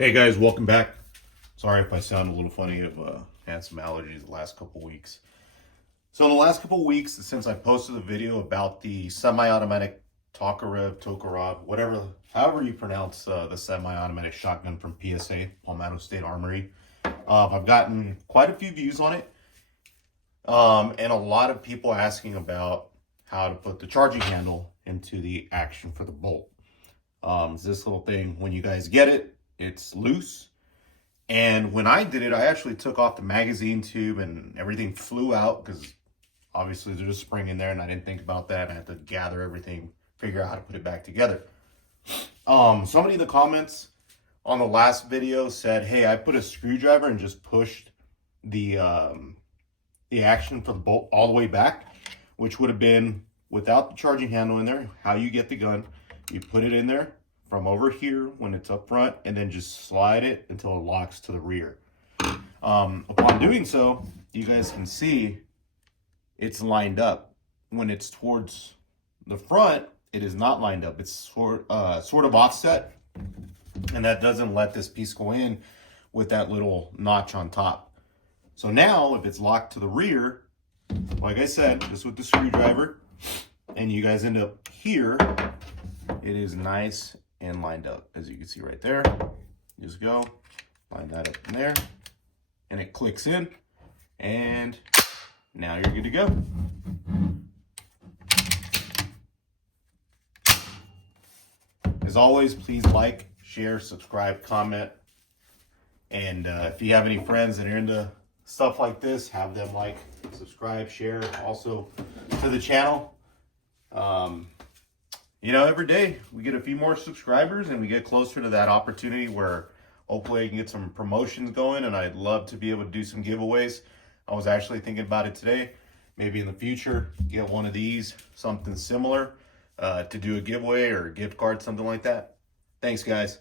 Hey guys, welcome back. Sorry if I sound a little funny. I've had some allergies the last couple weeks. So in the last couple weeks, since I posted the video about the semi-automatic TOKAREV, however you pronounce the semi-automatic shotgun from PSA, Palmetto State Armory, I've gotten quite a few views on it, and a lot of people asking about how to put the charging handle into the action for the bolt. It's this little thing. When you guys get it, it's loose. And when I did it, I actually took off the magazine tube and everything flew out because obviously there's a spring in there and I didn't think about that. I had to gather everything, figure out how to put it back together. Somebody in the comments on the last video said, hey, I put a screwdriver and just pushed the action for the bolt all the way back, which would have been without the charging handle in there. How you get the gun, you put it in there from over here when it's up front and then just slide it until it locks to the rear. Upon doing so, you guys can see it's lined up. When it's towards the front, it is not lined up. It's sort of offset, and that doesn't let this piece go in with that little notch on top. So now if it's locked to the rear, like I said, just with the screwdriver, and you guys end up here, it is nice and lined up. As you can see right there, just go line that up in there and it clicks in, and now you're good to go. As always, please like, share, subscribe, comment, and if you have any friends that are into stuff like this, have them like, subscribe, share also to the channel. You know, every day we get a few more subscribers and we get closer to that opportunity where hopefully I can get some promotions going, and I'd love to be able to do some giveaways. I was actually thinking about it today. Maybe in the future, get one of these, something similar, to do a giveaway or a gift card, something like that. Thanks, guys.